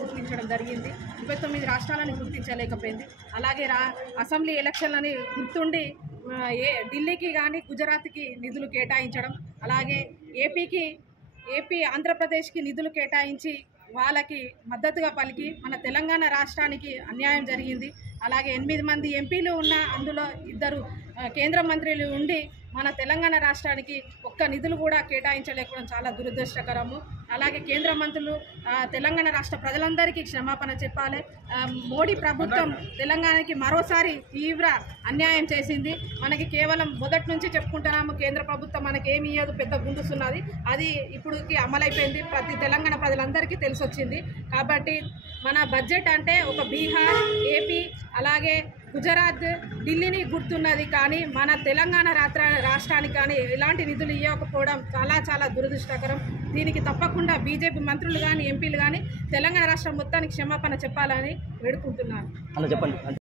గుర్తించడం జరిగింది. 29 రాష్ట్రాలను గుర్తించలేకపోయింది. అలాగే అసెంబ్లీ ఎలక్షన్లని గుర్తుండి ఢిల్లీకి కానీ గుజరాత్కి నిధులు కేటాయించడం, అలాగే ఏపీ ఆంధ్రప్రదేశ్కి నిధులు కేటాయించి వాళ్ళకి మద్దతుగా పలికి మన తెలంగాణ రాష్ట్రానికి అన్యాయం జరిగింది. అలాగే 8 మంది ఎంపీలు ఉన్న అందులో 2 కేంద్ర మంత్రులు ఉండి మన తెలంగాణ రాష్ట్రానికి ఒక్క నిధులు కూడా కేటాయించలేకపోవడం చాలా దురదృష్టకరము. అలాగే కేంద్ర మంత్రులు తెలంగాణ రాష్ట్ర ప్రజలందరికీ క్షమాపణ చెప్పాలి. మోడీ ప్రభుత్వం తెలంగాణకి మరోసారి తీవ్ర అన్యాయం చేసింది. మనకి కేవలం మొదటి నుంచి చెప్పుకుంటున్నాము, కేంద్ర ప్రభుత్వం మనకి ఏమి ఇయ్యదు, పెద్ద గుండుస్తున్నది. అది ఇప్పుడుకి అమలైపోయింది, ప్రతి తెలంగాణ ప్రజలందరికీ తెలిసొచ్చింది. కాబట్టి మన బడ్జెట్ అంటే ఒక బీహార్, ఏపీ, అలాగే గుజరాత్, ఢిల్లీని గుర్తున్నది. కానీ మన తెలంగాణ రాష్ట్రానికి కానీ ఎలాంటి నిధులు ఇవ్వకపోవడం చాలా చాలా దురదృష్టకరం. దీనికి తప్పకుండా బీజేపీ మంత్రులు కానీ ఎంపీలు కానీ తెలంగాణ రాష్ట్రం మొత్తానికి క్షమాపణ చెప్పాలని వేడుకుంటున్నాను.